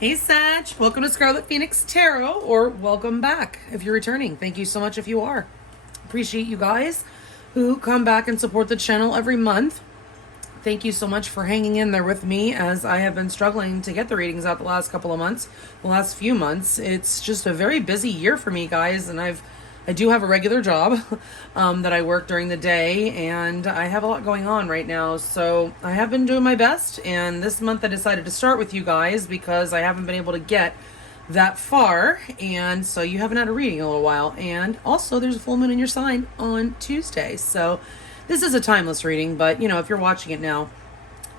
Hey Sag, welcome to Scarlet Phoenix Tarot, or welcome back if you're returning. Thank you so much if you are. Appreciate you guys who come back and support the channel every month. Thank you so much for hanging in there with me as I have been struggling to get the readings out the last couple of months, the last few months. It's just a very busy year for me, guys, and I do have a regular job that I work during the day, and I have a lot going on right now. So I have been doing my best, and this month I decided to start with you guys because I haven't been able to get that far, and so you haven't had a reading in a little while. And also there's a full moon in your sign on Tuesday. So this is a timeless reading, but if you're watching it now,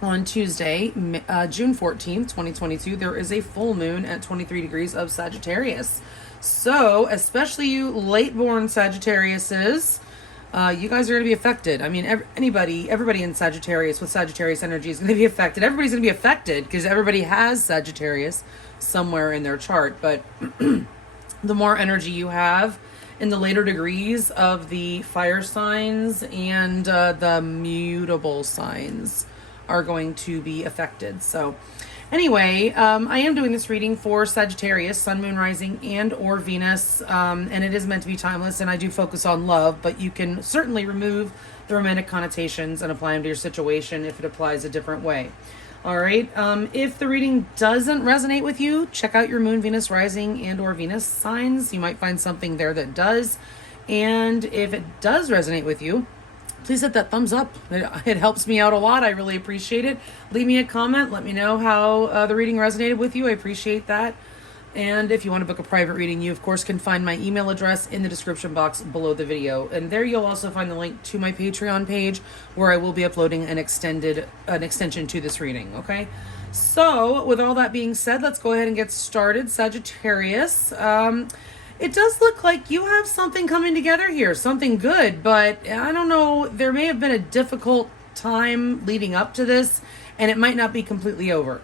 on Tuesday, June 14th, 2022, there is a full moon at 23 degrees of Sagittarius. So, especially you late-born Sagittariuses, you guys are going to be affected. I mean, everybody in Sagittarius with Sagittarius energy is going to be affected. Everybody's going to be affected because everybody has Sagittarius somewhere in their chart. But the more energy you have in the later degrees of the fire signs and the mutable signs are going to be affected. So anyway, I am doing this reading for Sagittarius, Sun, Moon, Rising, and or Venus, and it is meant to be timeless, and I do focus on love, but you can certainly remove the romantic connotations and apply them to your situation if it applies a different way. All right, if the reading doesn't resonate with you, check out your Moon, Venus, Rising, and or Venus signs. You might find something there that does, and if it does resonate with you, please hit that thumbs up. It helps me out a lot. I really appreciate it. Leave me a comment. Let me know how the reading resonated with you. I appreciate that. And if you want to book a private reading, you, of course, can find my email address in the description box below the video. And there you'll also find the link to my Patreon page where I will be uploading an extension to this reading, okay? So with all that being said, let's go ahead and get started. Sagittarius, it does look like you have something coming together here, something good, but I don't know, there may have been a difficult time leading up to this, and it might not be completely over.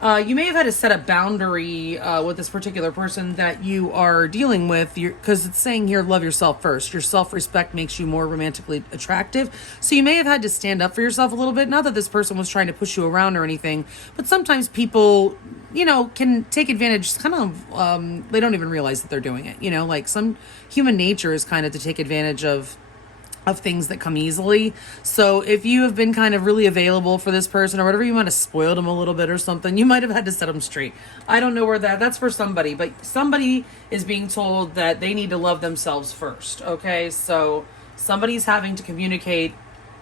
You may have had to set a boundary with this particular person that you are dealing with, because it's saying here, love yourself first. Your self-respect makes you more romantically attractive. So you may have had to stand up for yourself a little bit. Not that this person was trying to push you around or anything, but sometimes people, can take advantage, kind of, they don't even realize that they're doing it. Like some human nature is kind of to take advantage of things that come easily. So if you have been kind of really available for this person or whatever, you might have spoiled them a little bit or something. You might have had to set them straight. I don't know where that's for somebody, but somebody is being told that they need to love themselves first. Okay. So somebody's having to communicate,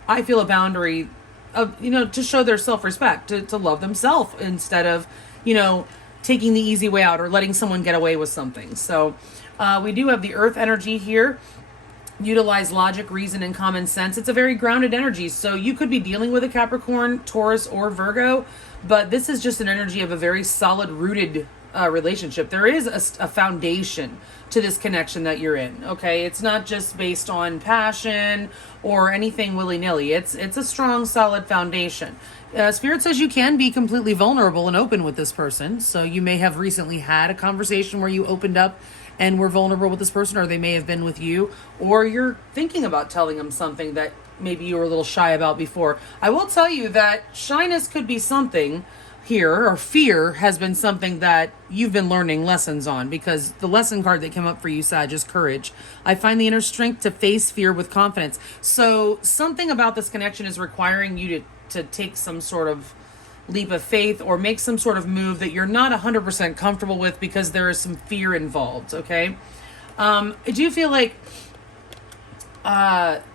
I feel, a boundary of, to show their self-respect, to love themselves instead of, taking the easy way out or letting someone get away with something. So we do have the earth energy here. Utilize logic, reason, and common sense. It's a very grounded energy. So you could be dealing with a Capricorn, Taurus, or Virgo, but this is just an energy of a very solid rooted relationship. There is a foundation to this connection that you're in. Okay. It's not just based on passion or anything willy-nilly. It's a strong, solid foundation. Spirit says you can be completely vulnerable and open with this person. So you may have recently had a conversation where you opened up and were vulnerable with this person, or they may have been with you, or you're thinking about telling them something that maybe you were a little shy about before. I will tell you that shyness could be something here, or fear has been something that you've been learning lessons on, because the lesson card that came up for you, Sag, is courage. I find the inner strength to face fear with confidence. So something about this connection is requiring you to take some sort of leap of faith or make some sort of move that you're not 100% comfortable with because there is some fear involved. Okay. I do feel like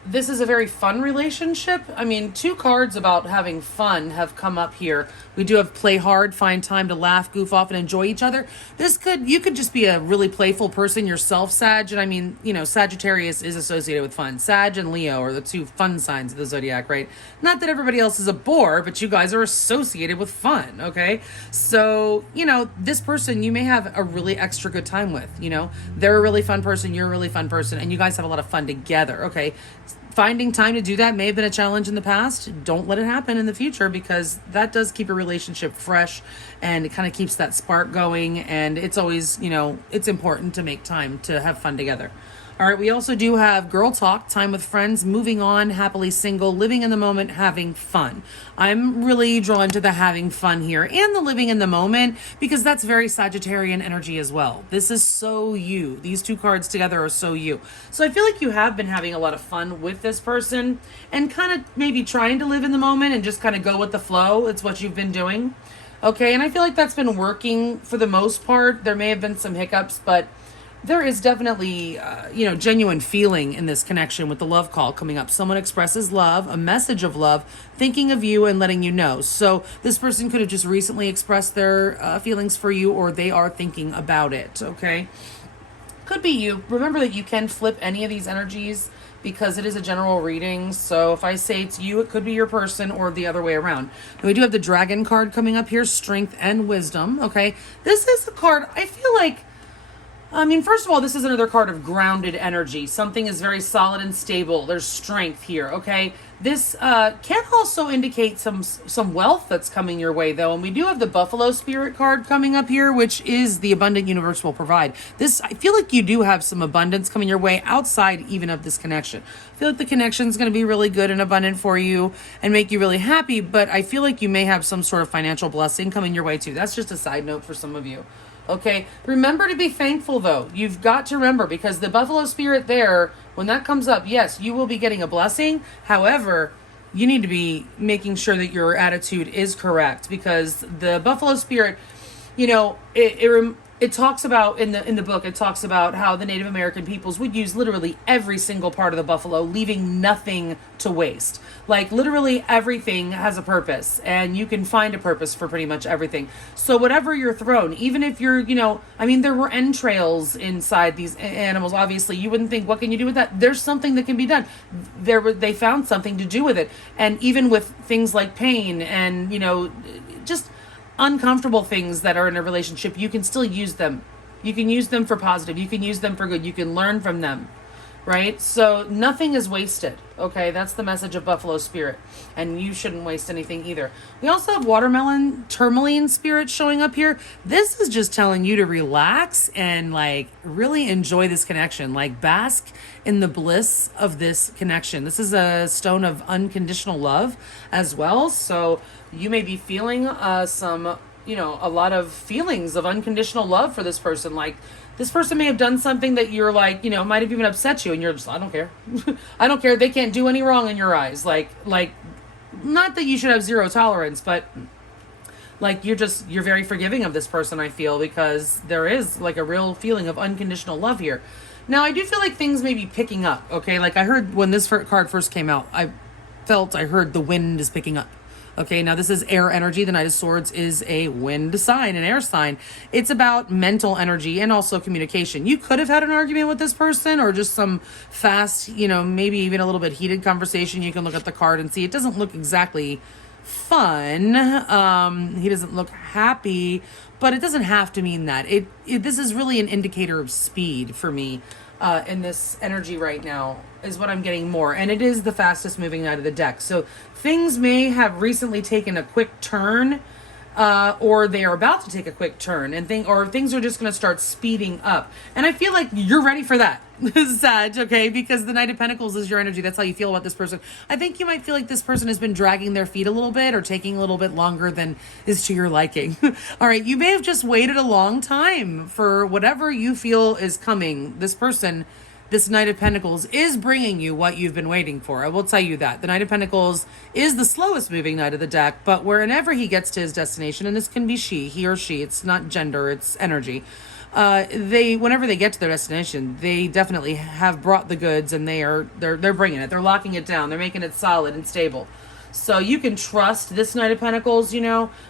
this is a very fun relationship. I mean, two cards about having fun have come up here. We do have play hard, find time to laugh, goof off, and enjoy each other. You could just be a really playful person yourself, Sag. And I mean, Sagittarius is associated with fun. Sag and Leo are the two fun signs of the zodiac, right? Not that everybody else is a bore, but you guys are associated with fun, okay? So, this person you may have a really extra good time with, They're a really fun person, you're a really fun person, and you guys have a lot of fun together, okay? Finding time to do that may have been a challenge in the past. Don't let it happen in the future, because that does keep a relationship fresh and it kind of keeps that spark going. And it's always, it's important to make time to have fun together. All right, we also do have girl talk, time with friends, moving on, happily single, living in the moment, having fun. I'm really drawn to the having fun here and the living in the moment because that's very Sagittarian energy as well. This is so you. These two cards together are so you. So I feel like you have been having a lot of fun with this person and kind of maybe trying to live in the moment and just kind of go with the flow. It's what you've been doing. Okay, and I feel like that's been working for the most part. There may have been some hiccups, but there is definitely, genuine feeling in this connection with the love call coming up. Someone expresses love, a message of love, thinking of you and letting you know. So this person could have just recently expressed their feelings for you, or they are thinking about it, okay? Could be you. Remember that you can flip any of these energies because it is a general reading. So if I say it's you, it could be your person or the other way around. And we do have the Dragon card coming up here, strength and wisdom, okay? This is a card, I feel like, first of all, this is another card of grounded energy. Something is very solid and stable. There's strength here, okay? This can also indicate some wealth that's coming your way, though. And we do have the Buffalo Spirit card coming up here, which is the abundant universe will provide. This, I feel like you do have some abundance coming your way outside even of this connection. I feel like the connection is going to be really good and abundant for you and make you really happy, but I feel like you may have some sort of financial blessing coming your way, too. That's just a side note for some of you. Okay, remember to be thankful though. You've got to remember because the Buffalo Spirit there, when that comes up, yes, you will be getting a blessing. However, you need to be making sure that your attitude is correct because the Buffalo Spirit, it talks about in the book, it talks about how the Native American peoples would use literally every single part of the buffalo, leaving nothing to waste. Like literally everything has a purpose and you can find a purpose for pretty much everything. So whatever you're thrown, even if you're, there were entrails inside these animals. Obviously you wouldn't think, what can you do with that? There's something that can be done. They found something to do with it. And even with things like pain and, just uncomfortable things that are in a relationship, you can still use them. You can use them for positive. You can use them for good. You can learn from them, right? So nothing is wasted, okay? That's the message of Buffalo Spirit. And you shouldn't waste anything either. We also have Watermelon Tourmaline Spirit showing up here. This is just telling you to relax and really enjoy this connection. Bask in the bliss of this connection. This is a stone of unconditional love as well. So you may be feeling a lot of feelings of unconditional love for this person. This person may have done something that you're might have even upset you and you're just, I don't care. I don't care. They can't do any wrong in your eyes. Not that you should have zero tolerance, but you're very forgiving of this person, I feel, because there is a real feeling of unconditional love here. Now, I do feel like things may be picking up, okay? I heard when this card first came out, I heard the wind is picking up. Okay, now this is air energy. The Knight of Swords is a wind sign, an air sign. It's about mental energy and also communication. You could have had an argument with this person or just some fast, maybe even a little bit heated conversation. You can look at the card and see it doesn't look exactly fun. He doesn't look happy, but it doesn't have to mean that. This is really an indicator of speed for me. In this energy right now is what I'm getting more. And it is the fastest moving out of the deck. So things may have recently taken a quick turn, or they are about to take a quick turn or things are just going to start speeding up. And I feel like you're ready for that, Sag, okay? Because the Knight of Pentacles is your energy. That's how you feel about this person. I think you might feel like this person has been dragging their feet a little bit or taking a little bit longer than is to your liking. All right, you may have just waited a long time for whatever you feel is coming. This person, this Knight of Pentacles, is bringing you what you've been waiting for. I will tell you that. The Knight of Pentacles is the slowest moving knight of the deck, but whenever he gets to his destination, and this can be he or she, it's not gender, it's energy. Whenever they get to their destination, they definitely have brought the goods and they're bringing it. They're locking it down. They're making it solid and stable. So you can trust this Knight of Pentacles,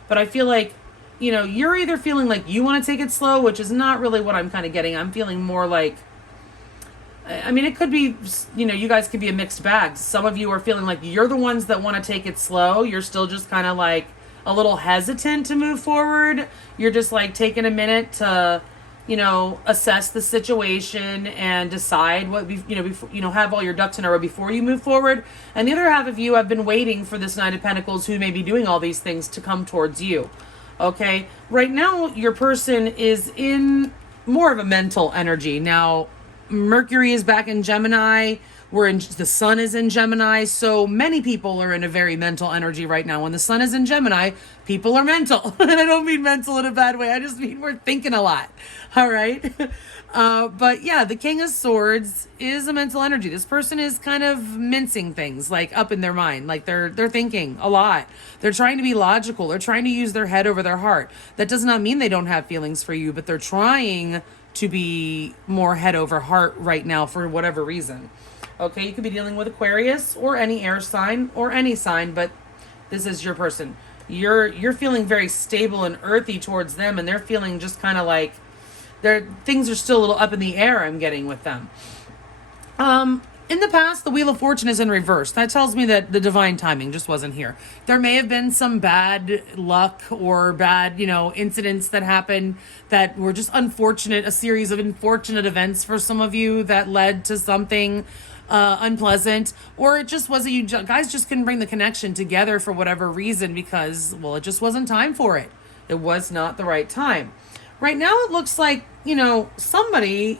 but I feel like, you're either feeling like you want to take it slow, which is not really what I'm kind of getting. I'm feeling more like, it could be, you guys could be a mixed bag. Some of you are feeling like you're the ones that want to take it slow. You're still just kind of a little hesitant to move forward. You're just taking a minute to, assess the situation and decide what, before, have all your ducks in a row before you move forward. And the other half of you have been waiting for this Knight of Pentacles who may be doing all these things to come towards you. Okay. Right now, your person is in more of a mental energy. Now, Mercury is back in Gemini. The sun is in Gemini. So many people are in a very mental energy right now. When the sun is in Gemini, people are mental. And I don't mean mental in a bad way. I just mean we're thinking a lot. All right. But yeah, the King of Swords is a mental energy. This person is kind of mincing things like up in their mind. Like they're thinking a lot. They're trying to be logical. They're trying to use their head over their heart. That does not mean they don't have feelings for you, but they're trying to be more head over heart right now for whatever reason. Okay, you could be dealing with Aquarius or any air sign or any sign, but this is your person. You're feeling very stable and earthy towards them, and they're feeling just kind of like things are still a little up in the air, I'm getting with them. In the past, the Wheel of Fortune is in reverse. That tells me that the divine timing just wasn't here. There may have been some bad luck or bad, incidents that happened that were just unfortunate, a series of unfortunate events for some of you that led to something unpleasant, or it just wasn't, you guys just couldn't bring the connection together for whatever reason because, well, it just wasn't time for it. It was not the right time. Right now, it looks like, somebody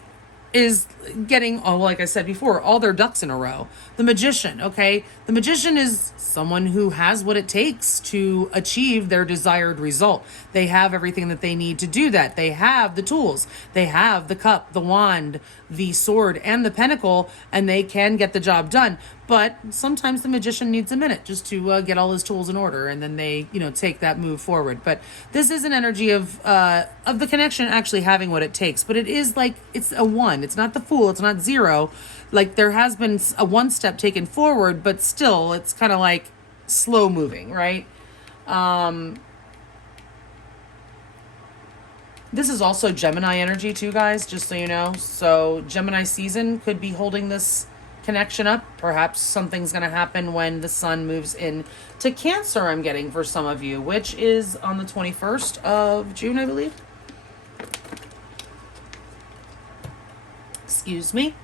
is getting, like I said before, all their ducks in a row. The Magician, okay? The Magician is someone who has what it takes to achieve their desired result. They have everything that they need to do that. They have the tools. They have the cup, the wand, the sword, and the pentacle, and they can get the job done. But sometimes the Magician needs a minute just to get all his tools in order, and then they, take that move forward. But this is an energy of the connection actually having what it takes. But it is like, it's a one. It's not the Fool. It's not zero. Like there has been a one step taken forward, but still it's kind of like slow moving, right? This is also Gemini energy too, guys, just so you know. So Gemini season could be holding this connection up. Perhaps something's going to happen when the sun moves in to Cancer, I'm getting for some of you, which is on the 21st of June, I believe. Excuse me.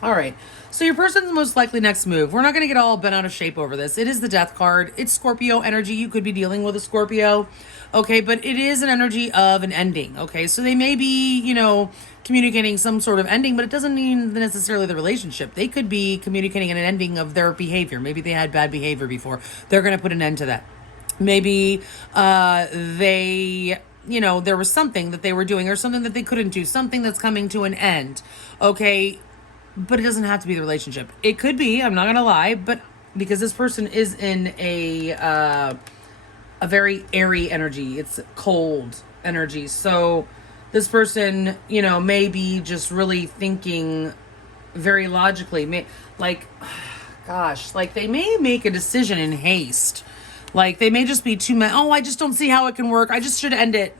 All right. So your person's most likely next move. We're not going to get all bent out of shape over this. It is the Death card. It's Scorpio energy. You could be dealing with a Scorpio. Okay. But it is an energy of an ending. Okay. So they may be, communicating some sort of ending, but it doesn't mean necessarily the relationship. They could be communicating an ending of their behavior. Maybe they had bad behavior before. They're going to put an end to that. Maybe there was something that they were doing or something that they couldn't do, something that's coming to an end. Okay. But it doesn't have to be the relationship. It could be, I'm not going to lie, but because this person is in a very airy energy. It's cold energy. So this person, may be just really thinking very logically. They may make a decision in haste. Like they may just be too mad. Oh, I just don't see how it can work. I just should end it.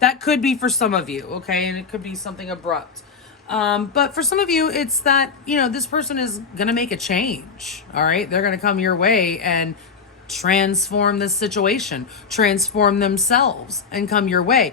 That could be for some of you. Okay. And it could be something abrupt. But for some of you, it's that, this person is going to make a change. All right. They're going to come your way and transform this situation, transform themselves and come your way.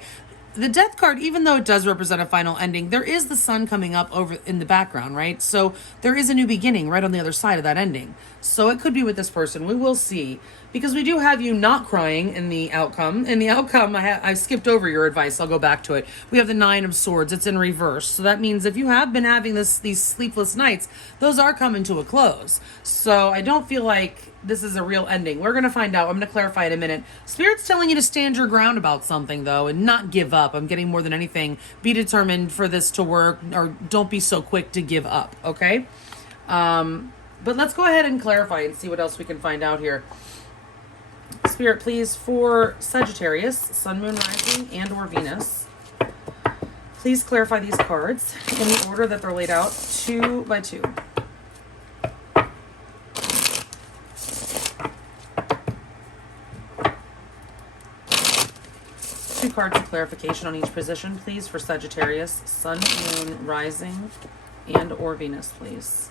The Death card, even though it does represent a final ending, there is the sun coming up over in the background, right? So there is a new beginning right on the other side of that ending. So it could be with this person. We will see. Because we do have you not crying in the outcome. In the outcome, I skipped over your advice. I'll go back to it. We have the Nine of Swords. It's in reverse. So that means if you have been having these sleepless nights, those are coming to a close. So I don't feel like this is a real ending. We're going to find out. I'm going to clarify in a minute. Spirit's telling you to stand your ground about something, though, and not give up. I'm getting more than anything. Be determined for this to work, or don't be so quick to give up, okay? But let's go ahead and clarify and see what else we can find out here. Spirit, please, for Sagittarius, Sun, Moon, Rising, and or Venus, please clarify these cards in the order that they're laid out, 2 by 2. Two cards of clarification on each position, please, for Sagittarius, Sun, Moon, Rising, and or Venus, please.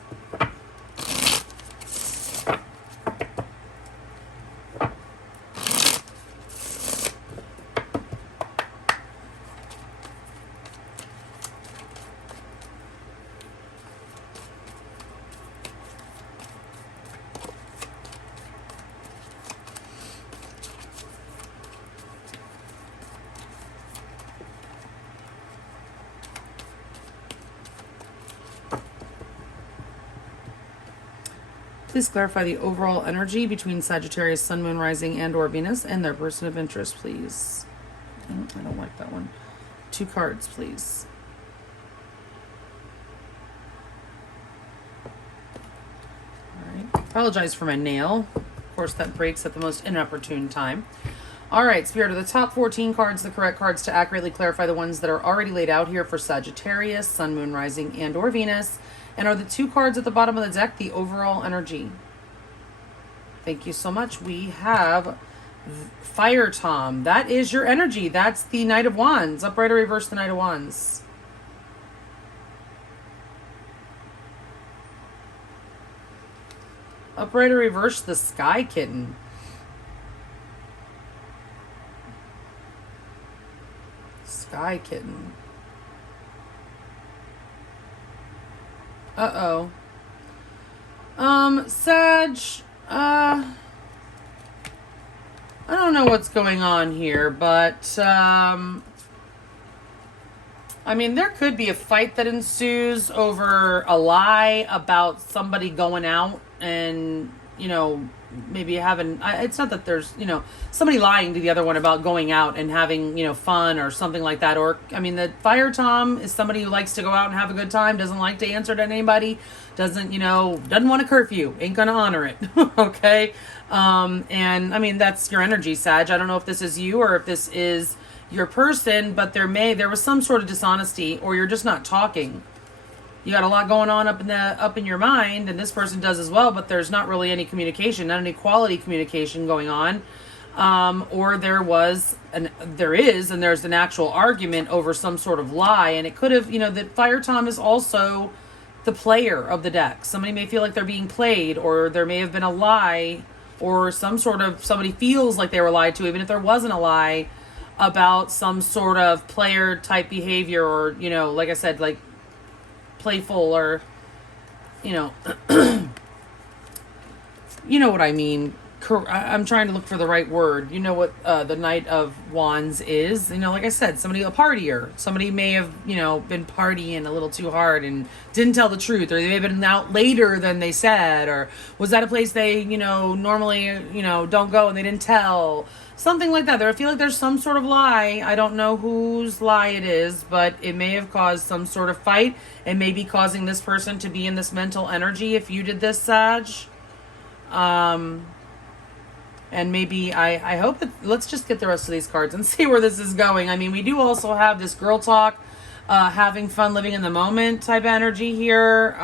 Please clarify the overall energy between Sagittarius, Sun, Moon, Rising, and or Venus and their person of interest, please. I don't like that one. 2 cards, please. All right. Apologize for my nail. Of course, that breaks at the most inopportune time. All right, Spirit, of the top 14 cards, the correct cards to accurately clarify the ones that are already laid out here for Sagittarius, Sun, Moon, Rising, and or Venus. And are the 2 cards at the bottom of the deck the overall energy? Thank you so much. We have Fire Tom. That is your energy. That's the Knight of Wands. Upright or reverse the Knight of Wands. Upright or reverse the Sky Kitten. Sky Kitten. Uh-oh. Sag, I don't know what's going on here, but, I mean, there could be a fight that ensues over a lie about somebody going out and, you know, maybe having, it's not that there's, you know, somebody lying to the other one about going out and having, you know, fun or something like that. Or, I mean, the Fire Tom is somebody who likes to go out and have a good time, doesn't like to answer to anybody, doesn't, you know, doesn't want a curfew, ain't gonna honor it. Okay. And I mean, that's your energy, Sag. I don't know if this is you or if this is your person, but there was some sort of dishonesty, or you're just not talking. You got a lot going on up in your mind, and this person does as well, but there's not really any communication, not any quality communication going on. Or there's an actual argument over some sort of lie, and it could have, you know, that Fire Tom is also the player of the deck. Somebody may feel like they're being played, or there may have been a lie, or somebody feels like they were lied to, even if there wasn't a lie, about some sort of player type behavior, or, you know, like I said, like playful, or, you know, you know what I mean. I'm trying to look for the right word. You know what the Knight of Wands is. You know, like I said, a partier. Somebody may have, you know, been partying a little too hard and didn't tell the truth, or they may have been out later than they said, or was that a place they, you know, normally, you know, don't go and they didn't tell. Something like that. I feel like there's some sort of lie. I don't know whose lie it is, but it may have caused some sort of fight. It may be causing this person to be in this mental energy if you did this, Sag. And maybe, I hope that, let's just get the rest of these cards and see where this is going. I mean, we do also have this girl talk, having fun, living in the moment type energy here.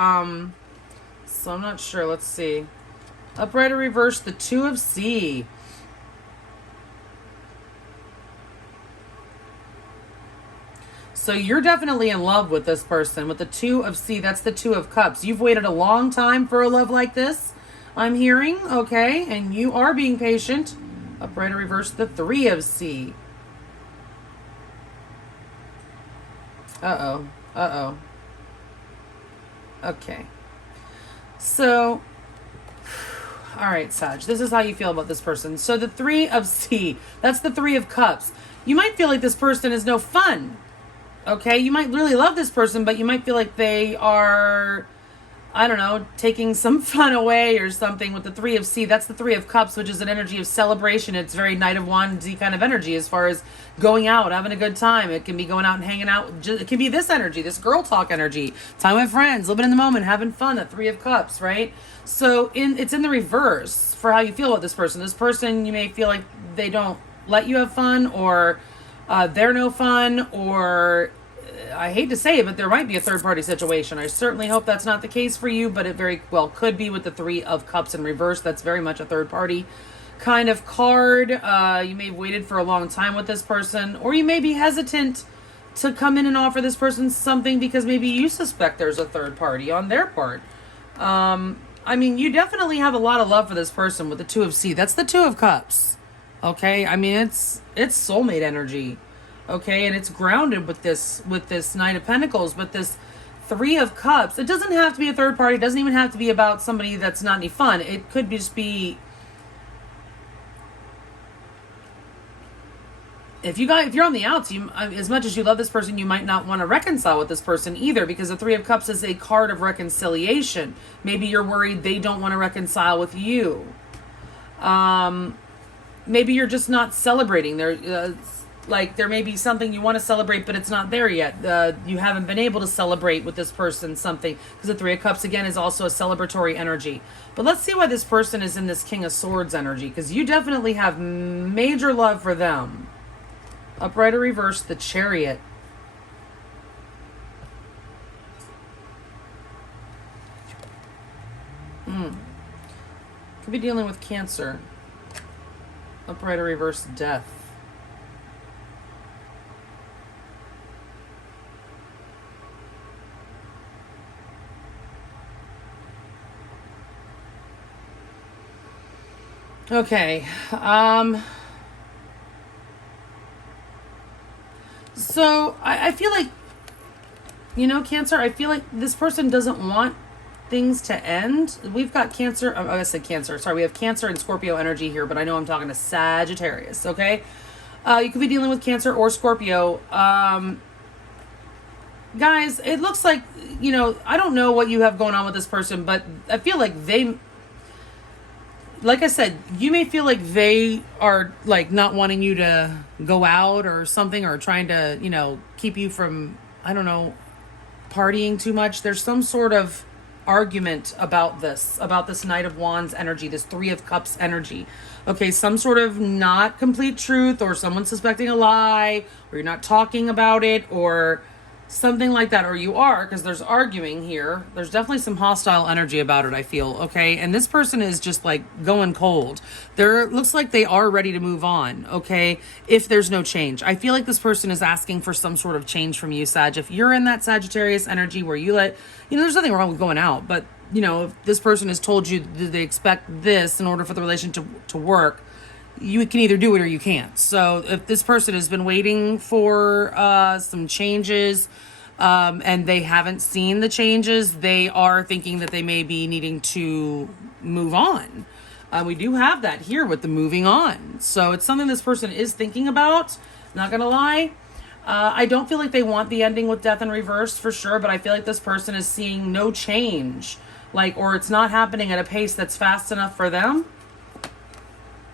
So I'm not sure. Let's see. Upright or reverse, the 2 of C. So you're definitely in love with this person. With the 2 of C, that's the 2 of Cups. You've waited a long time for a love like this, I'm hearing, okay? And you are being patient. Upright or reverse, the 3 of C. Uh-oh. Uh-oh. Okay. So, all right, Sag, this is how you feel about this person. So the 3 of C, that's the 3 of Cups. You might feel like this person is no fun. Okay, you might really love this person, but you might feel like they are, I don't know, taking some fun away or something with the 3 of C. That's the 3 of Cups, which is an energy of celebration. It's very Knight of Wands-y kind of energy as far as going out, having a good time. It can be going out and hanging out. It can be this energy, this girl talk energy. Time with friends, living in the moment, having fun, the 3 of Cups, right? So it's in the reverse for how you feel about this person. This person, you may feel like they don't let you have fun, or they're no fun, or I hate to say it, but there might be a third-party situation. I certainly hope that's not the case for you, but it very well could be with the 3 of Cups in reverse. That's very much a third-party kind of card. You may have waited for a long time with this person, or you may be hesitant to come in and offer this person something because maybe you suspect there's a third party on their part. I mean, you definitely have a lot of love for this person with the 2 of C. That's the 2 of Cups. Okay? I mean, it's soulmate energy. Okay, and it's grounded with this Knight of Pentacles, but this 3 of Cups. It doesn't have to be a third party. It doesn't even have to be about somebody that's not any fun. It could just be if you're on the outs, you, as much as you love this person, you might not want to reconcile with this person either, because the Three of Cups is a card of reconciliation. Maybe you're worried they don't want to reconcile with you. Maybe you're just not celebrating. There may be something you want to celebrate, but it's not there yet. You haven't been able to celebrate with this person something, because the Three of Cups, again, is also a celebratory energy. But let's see why this person is in this King of Swords energy, because you definitely have major love for them. Upright or reverse, the Chariot. Could be dealing with Cancer. Upright or reverse, Death. Okay. So I feel like, Cancer, I feel like this person doesn't want things to end. We've got Cancer. Oh, I said Cancer. Sorry, we have Cancer and Scorpio energy here, but I know I'm talking to Sagittarius, okay? You could be dealing with Cancer or Scorpio. Guys, it looks like, I don't know what you have going on with this person, but I feel like like I said, you may feel like they are like not wanting you to go out or something, or trying to, keep you from, I don't know, partying too much. There's some sort of argument about this Knight of Wands energy, this Three of Cups energy. Okay, some sort of not complete truth, or someone suspecting a lie, or you're not talking about it, or something like that, or you are, because there's arguing here. There's definitely some hostile energy about it, I feel, okay? And this person is just like going cold. Looks like they are ready to move on, okay? If there's no change. I feel like this person is asking for some sort of change from you, Sag. If you're in that Sagittarius energy where you there's nothing wrong with going out, but, if this person has told you that they expect this in order for the relationship to work, you can either do it or you can't. So if this person has been waiting for some changes, and they haven't seen the changes, they are thinking that they may be needing to move on. We do have that here with the moving on. So it's something this person is thinking about, not gonna lie. I don't feel like they want the ending with Death in reverse for sure, but I feel like this person is seeing no change, or it's not happening at a pace that's fast enough for them.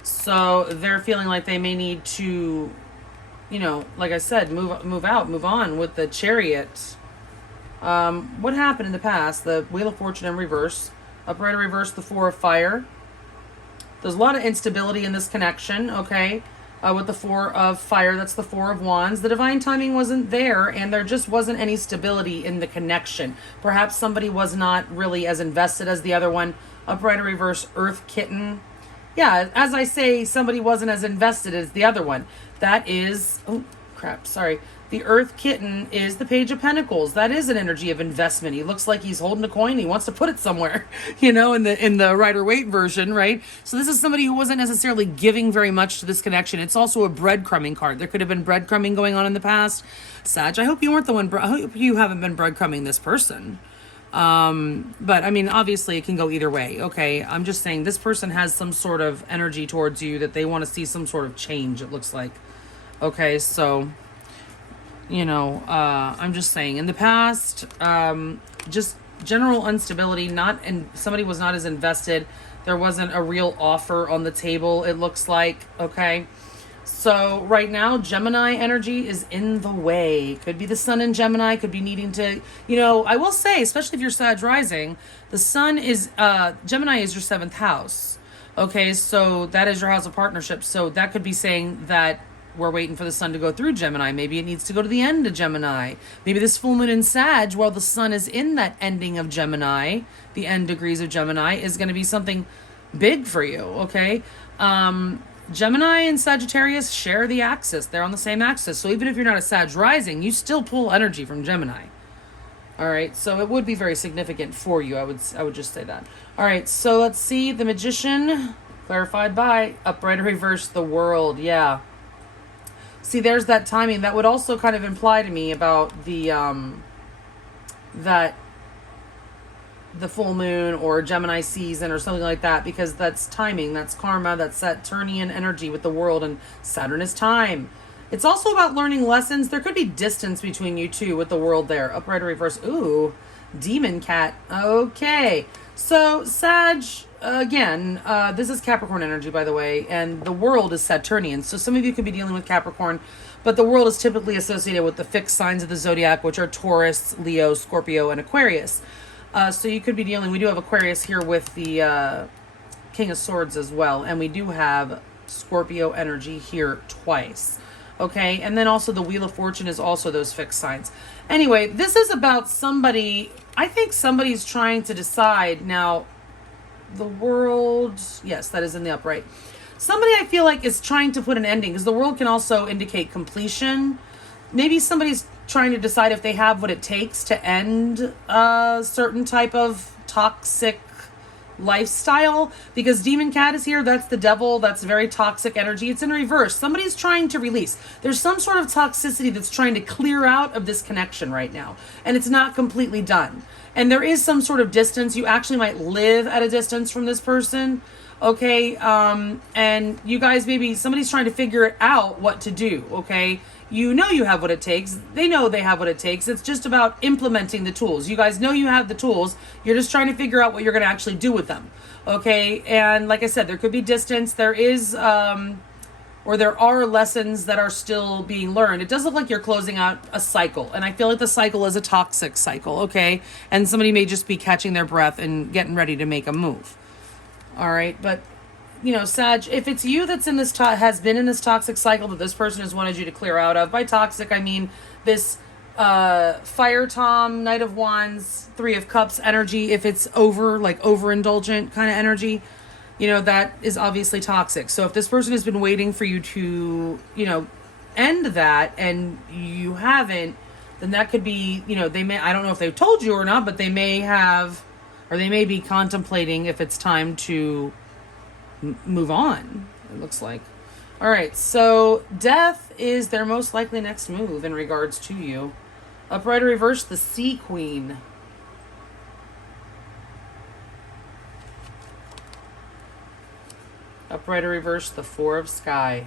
So they're feeling like they may need to, like I said, move out, move on with the Chariot. What happened in the past? The Wheel of Fortune in reverse. Upright or reverse, the Four of Fire. There's a lot of instability in this connection, okay? With the Four of Fire, that's the Four of Wands. The divine timing wasn't there, and there just wasn't any stability in the connection. Perhaps somebody was not really as invested as the other one. Upright or reverse, Earth Kitten. Yeah, as I say, somebody wasn't as invested as the other one. That is, oh crap, sorry. The Earth Kitten is the Page of Pentacles. That is an energy of investment. He looks like he's holding a coin. He wants to put it somewhere, in the Rider-Waite version, right? So this is somebody who wasn't necessarily giving very much to this connection. It's also a breadcrumbing card. There could have been breadcrumbing going on in the past. Sag, I hope you weren't the one. I hope you haven't been breadcrumbing this person. But I mean, obviously it can go either way. Okay. I'm just saying this person has some sort of energy towards you that they want to see some sort of change. It looks like, okay. So, I'm just saying in the past, just general instability, somebody was not as invested. There wasn't a real offer on the table. It looks like, okay. So right now, Gemini energy is in the way. Could be the sun in Gemini, could be needing to, I will say, especially if you're Sag rising, the sun is, Gemini is your 7th house. Okay, so that is your house of partnership. So that could be saying that we're waiting for the sun to go through Gemini. Maybe it needs to go to the end of Gemini. Maybe this full moon in Sag, while the sun is in that ending of Gemini, the end degrees of Gemini, is going to be something big for you, okay? Gemini and Sagittarius share the axis. They're on the same axis. So even if you're not a Sag rising, you still pull energy from Gemini. All right. So it would be very significant for you. I would just say that. All right. So let's see. The Magician, clarified by upright or reverse, the World. Yeah. See, there's that timing. That would also kind of imply to me about the, the full moon or Gemini season or something like that, because that's timing, that's karma, that's Saturnian energy with the World, and Saturn is time. It's also about learning lessons. There could be distance between you two with the world there. Upright or reverse. Ooh, demon cat. Okay. So, Sag, again, this is Capricorn energy, by the way, and the world is Saturnian. So some of you could be dealing with Capricorn, but the world is typically associated with the fixed signs of the zodiac, which are Taurus, Leo, Scorpio, and Aquarius. So you could be dealing, we do have Aquarius here with the King of Swords as well, and we do have Scorpio energy here twice. Okay, and then also the Wheel of Fortune is also those fixed signs. Anyway, this is about somebody, I think somebody's trying to decide now, the world, yes, that is in the upright. Somebody I feel like is trying to put an ending, because the world can also indicate completion. Maybe somebody's trying to decide if they have what it takes to end a certain type of toxic lifestyle, because demon cat is here. That's the devil. That's very toxic energy. It's in reverse. Somebody's trying to release. There's some sort of toxicity that's trying to clear out of this connection right now, and it's not completely done. And there is some sort of distance. You actually might live at a distance from this person. Okay, and you guys, maybe somebody's trying to figure it out what to do. Okay, you know you have what it takes. They know they have what it takes. It's just about implementing the tools. You guys know you have the tools. You're just trying to figure out what you're going to actually do with them. Okay, and like I said, there could be distance. There is, or there are lessons that are still being learned. It does look like you're closing out a cycle, and I feel like the cycle is a toxic cycle. Okay, and somebody may just be catching their breath and getting ready to make a move. All right, but you know, Sag, if it's you that's in this has been in this toxic cycle that this person has wanted you to clear out of, by toxic I mean this Fire Tom, Knight of Wands, Three of Cups energy. If it's overindulgent kind of energy, you know, that is obviously toxic. So if this person has been waiting for you to, you know, end that and you haven't, then that could be, you know, they may, I don't know if they've told you or not, but they may have, or they may be contemplating if it's time to move on, it looks like. All right, so death is their most likely next move in regards to you. Upright or reverse, the Sea Queen. Upright or reverse, the Four of Sky.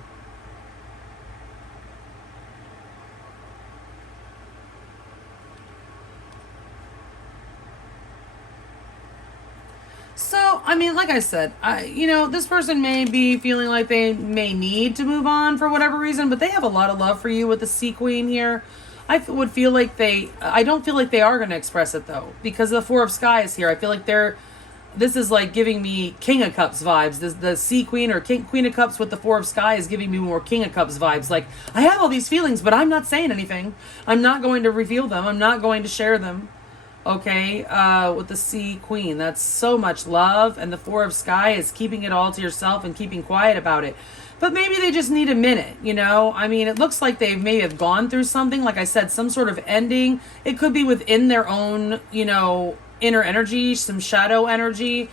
So, I mean, like I said, you know, this person may be feeling like they may need to move on for whatever reason, but they have a lot of love for you with the Sea Queen here. I would feel like I don't feel like they are going to express it though, because the Four of Sky is here. I feel like this is like giving me King of Cups vibes. The Sea Queen or Queen of Cups with the Four of Sky is giving me more King of Cups vibes. Like, I have all these feelings, but I'm not saying anything. I'm not going to reveal them. I'm not going to share them. Okay, with the Sea Queen, that's so much love, and the Four of Sky is keeping it all to yourself and keeping quiet about it. But maybe they just need a minute, you know? I mean, it looks like they may have gone through something, like I said, some sort of ending. It could be within their own, you know, inner energy, some shadow energy.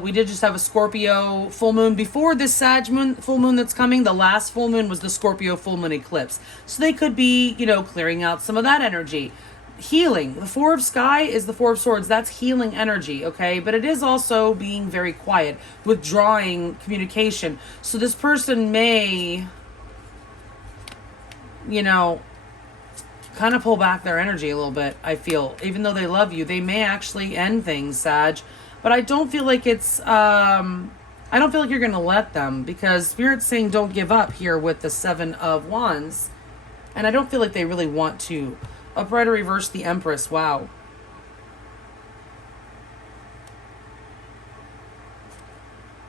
We did just have a Scorpio full moon before this Sag moon, full moon that's coming. The last full moon was the Scorpio full moon eclipse. So they could be, you know, clearing out some of that energy. Healing. The Four of Sky is the Four of Swords. That's healing energy, okay? But it is also being very quiet, withdrawing communication. So this person may, you know, kind of pull back their energy a little bit, I feel. Even though they love you, they may actually end things, Sag. But I don't feel like it's, I don't feel like you're going to let them, because Spirit's saying don't give up here with the Seven of Wands. And I don't feel like they really want to. Upright or reverse, the Empress. Wow.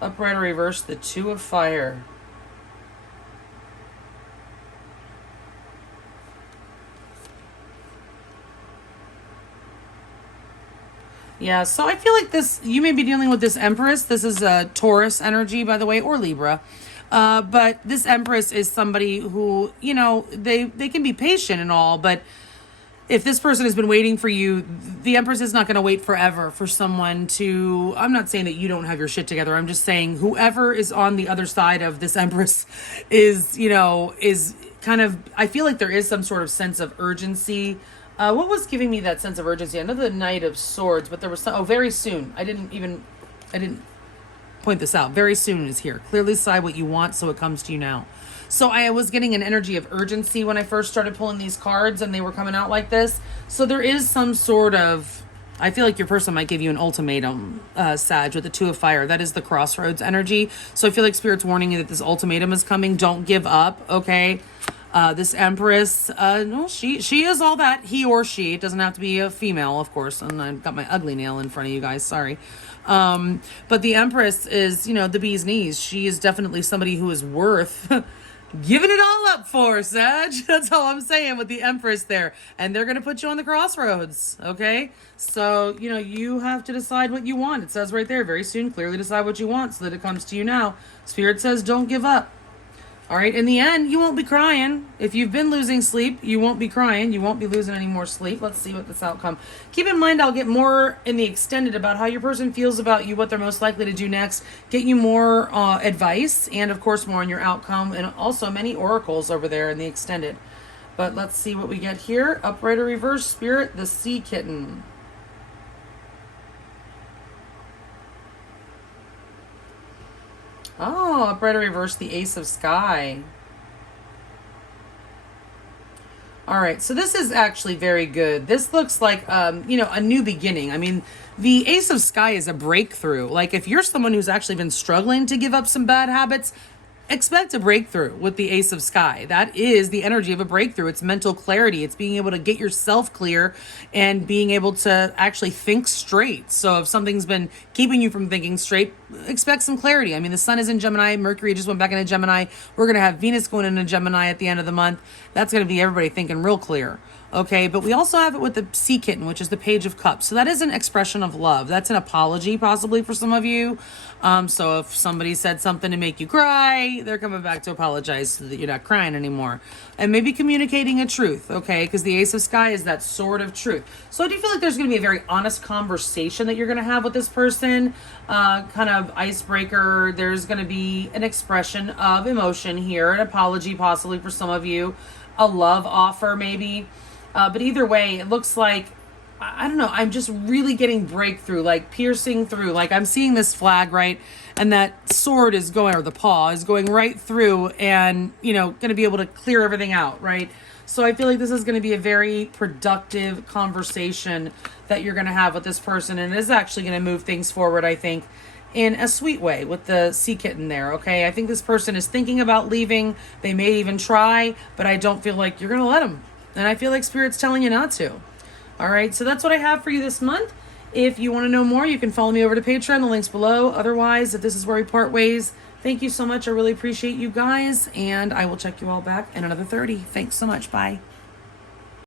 Upright or reverse, the Two of Fire. Yeah, so I feel like this, you may be dealing with this Empress. This is a Taurus energy, by the way, or Libra. But this Empress is somebody who, you know, they can be patient and all, but if this person has been waiting for you, the Empress is not going to wait forever for someone to, I'm not saying that you don't have your shit together. I'm just saying whoever is on the other side of this Empress is, you know, is kind of, I feel like there is some sort of sense of urgency. What was giving me that sense of urgency? I know the Knight of Swords, but there was some, very soon. I didn't point this out. Very soon is here. Clearly decide what you want so it comes to you now. So I was getting an energy of urgency when I first started pulling these cards and they were coming out like this. So there is some sort of, I feel like your person might give you an ultimatum, Sag, with the Two of Fire. That is the crossroads energy. So I feel like Spirit's warning you that this ultimatum is coming. Don't give up, okay? This Empress, no, she is all that, he or she. It doesn't have to be a female, of course. And I've got my ugly nail in front of you guys, sorry. But the Empress is, you know, the bee's knees. She is definitely somebody who is worth giving it all up for, Sag. That's all I'm saying with the Empress there. And they're going to put you on the crossroads, okay? So, you know, you have to decide what you want. It says right there, very soon, clearly decide what you want so that it comes to you now. Spirit says, don't give up. All right, in the end, you won't be crying. If you've been losing sleep, you won't be crying. You won't be losing any more sleep. Let's see what this outcome. Keep in mind, I'll get more in the extended about how your person feels about you, what they're most likely to do next, get you more advice, and of course, more on your outcome, and also many oracles over there in the extended. But let's see what we get here. Upright or reverse, Spirit, the Sea Kitten. Oh, upright or reverse, the Ace of Sky. All right, so this is actually very good. This looks like, you know, a new beginning. I mean, the Ace of Sky is a breakthrough. Like, if you're someone who's actually been struggling to give up some bad habits, expect a breakthrough with the Ace of Sky. That is the energy of a breakthrough. It's mental clarity. It's being able to get yourself clear and being able to actually think straight. So if something's been keeping you from thinking straight, expect some clarity. I mean, the sun is in Gemini. Mercury just went back into Gemini. We're going to have Venus going into Gemini at the end of the month. That's going to be everybody thinking real clear. Okay, but we also have it with the Sea Kitten, which is the Page of Cups. So that is an expression of love. That's an apology possibly for some of you. So if somebody said something to make you cry, they're coming back to apologize so that you're not crying anymore. And maybe communicating a truth, okay? Because the Ace of Sky is that sword of truth. So I do feel like there's going to be a very honest conversation that you're going to have with this person. Kind of icebreaker. There's going to be an expression of emotion here, an apology possibly for some of you, a love offer maybe. But either way, it looks like, I don't know, I'm just really getting breakthrough, like piercing through. Like I'm seeing this flag, right? And that sword is going, or the paw is going right through and, you know, going to be able to clear everything out, right? So I feel like this is going to be a very productive conversation that you're going to have with this person. And it is actually going to move things forward, I think, in a sweet way with the Sea Kitten there, okay? I think this person is thinking about leaving. They may even try, but I don't feel like you're going to let them. And I feel like Spirit's telling you not to. All right, so that's what I have for you this month. If you want to know more, you can follow me over to Patreon. The link's below. Otherwise, if this is where we part ways, thank you so much. I really appreciate you guys. And I will check you all back in another 30. Thanks so much. Bye.